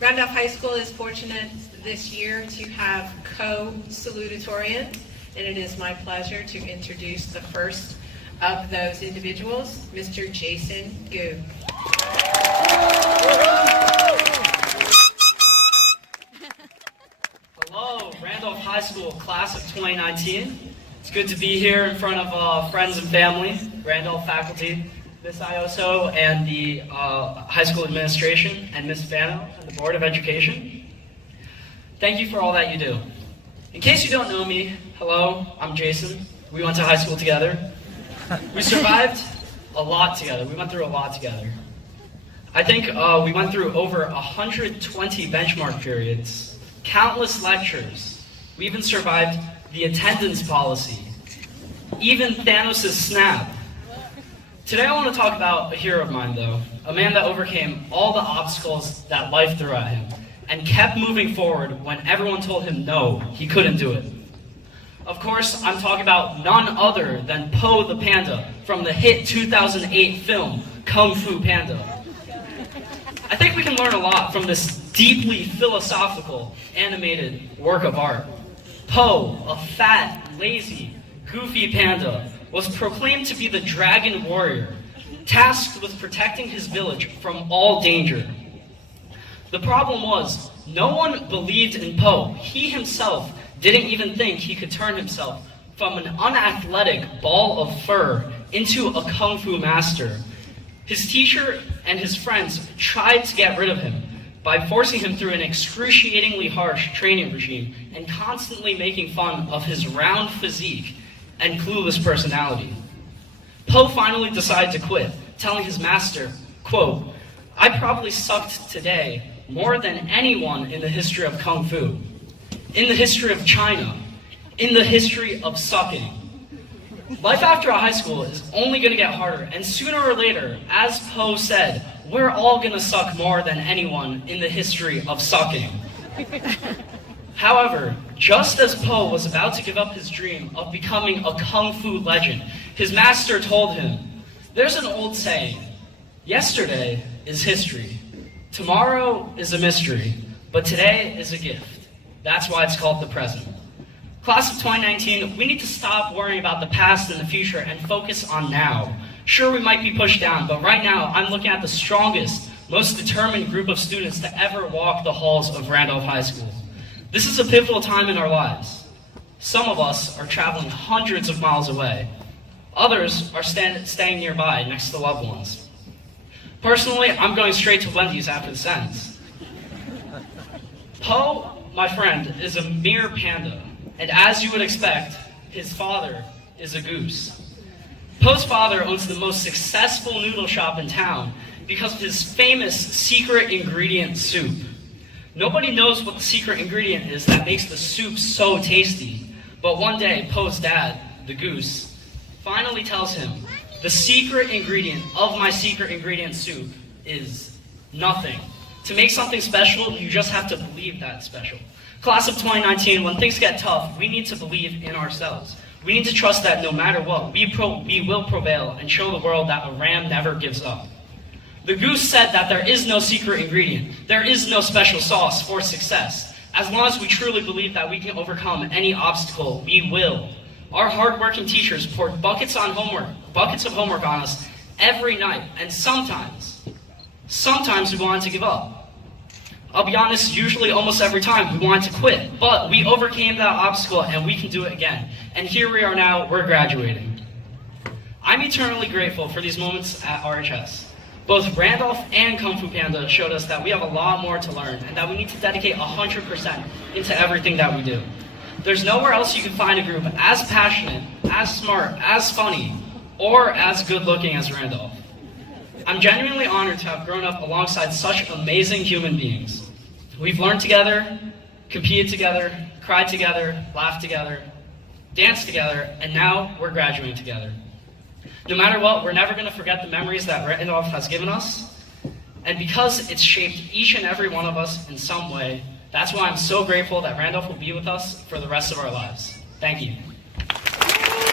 Randolph High School is fortunate this year to have Co-Salutatorian, and it is my pleasure to introduce the first of those individuals, Mr. Jason Gu. Hello, Randolph High School Class of 2019. It's good to be here in front of friends and family, Randolph faculty, Miss Iosso, and the high school administration, and Miss Fano, and the Board of Education. Thank you for all that you do. In case you don't know me, hello, I'm Jason. We went to high school together. We survived a lot together. We went through a lot together. I think we went through over 120 benchmark periods, countless lectures. We even survived the attendance policy, even Thanos' snap. Today I want to talk about a hero of mine, though, a man that overcame all the obstacles that life threw at him and kept moving forward when everyone told him no, he couldn't do it. Of course, I'm talking about none other than Po the Panda from the hit 2008 film, Fu Panda. I think we can learn a lot from this deeply philosophical, animated work of art. Po, a fat, lazy, goofy panda, was proclaimed to be the dragon warrior, tasked with protecting his village from all danger. The problem was, no one believed in Po. He himself didn't even think he could turn himself from an unathletic ball of fur into a kung fu master. His teacher and his friends tried to get rid of him by forcing him through an excruciatingly harsh training regime and constantly making fun of his round physique and clueless personality. Po finally decided to quit, telling his master, quote, "I probably sucked today more than anyone in the history of Kung Fu, in the history of China, in the history of sucking." Life after a high school is only going to get harder, and sooner or later, as Po said, we're all going to suck more than anyone in the history of sucking. However, just as Po was about to give up his dream of becoming a kung fu legend, his master told him, "There's an old saying, yesterday is history, tomorrow is a mystery, but today is a gift. That's why it's called the present." Class of 2019, we need to stop worrying about the past and the future and focus on now. Sure, we might be pushed down, but right now I'm looking at the strongest, most determined group of students to ever walk the halls of Randolph High School. This is a pivotal time in our lives. Some of us are traveling hundreds of miles away. Others are staying nearby next to loved ones. Personally, I'm going straight to Wendy's after this ends. Po, my friend, is a mere panda, and as you would expect, his father is a goose. Po's father owns the most successful noodle shop in town because of his famous secret ingredient soup. Nobody knows what the secret ingredient is that makes the soup so tasty, but one day Po's dad, the goose, finally tells him, "The secret ingredient of my secret ingredient soup is nothing. To make something special, you just have to believe that it's special." Class of 2019, when things get tough, we need to believe in ourselves. We need to trust that no matter what, we will prevail and show the world that a ram never gives up. The goose said that there is no secret ingredient. There is no special sauce for success. As long as we truly believe that we can overcome any obstacle, we will. Our hardworking teachers poured buckets of homework on us every night, and sometimes we wanted to give up. I'll be honest, usually almost every time we wanted to quit, but we overcame that obstacle and we can do it again. And here we are now, we're graduating. I'm eternally grateful for these moments at RHS. Both Randolph and Kung Fu Panda showed us that we have a lot more to learn and that we need to dedicate 100% into everything that we do. There's nowhere else you can find a group as passionate, as smart, as funny, or as good looking as Randolph. I'm genuinely honored to have grown up alongside such amazing human beings. We've learned together, competed together, cried together, laughed together, danced together, and now we're graduating together. No matter what, we're never going to forget the memories that Randolph has given us. And because it's shaped each and every one of us in some way, that's why I'm so grateful that Randolph will be with us for the rest of our lives. Thank you.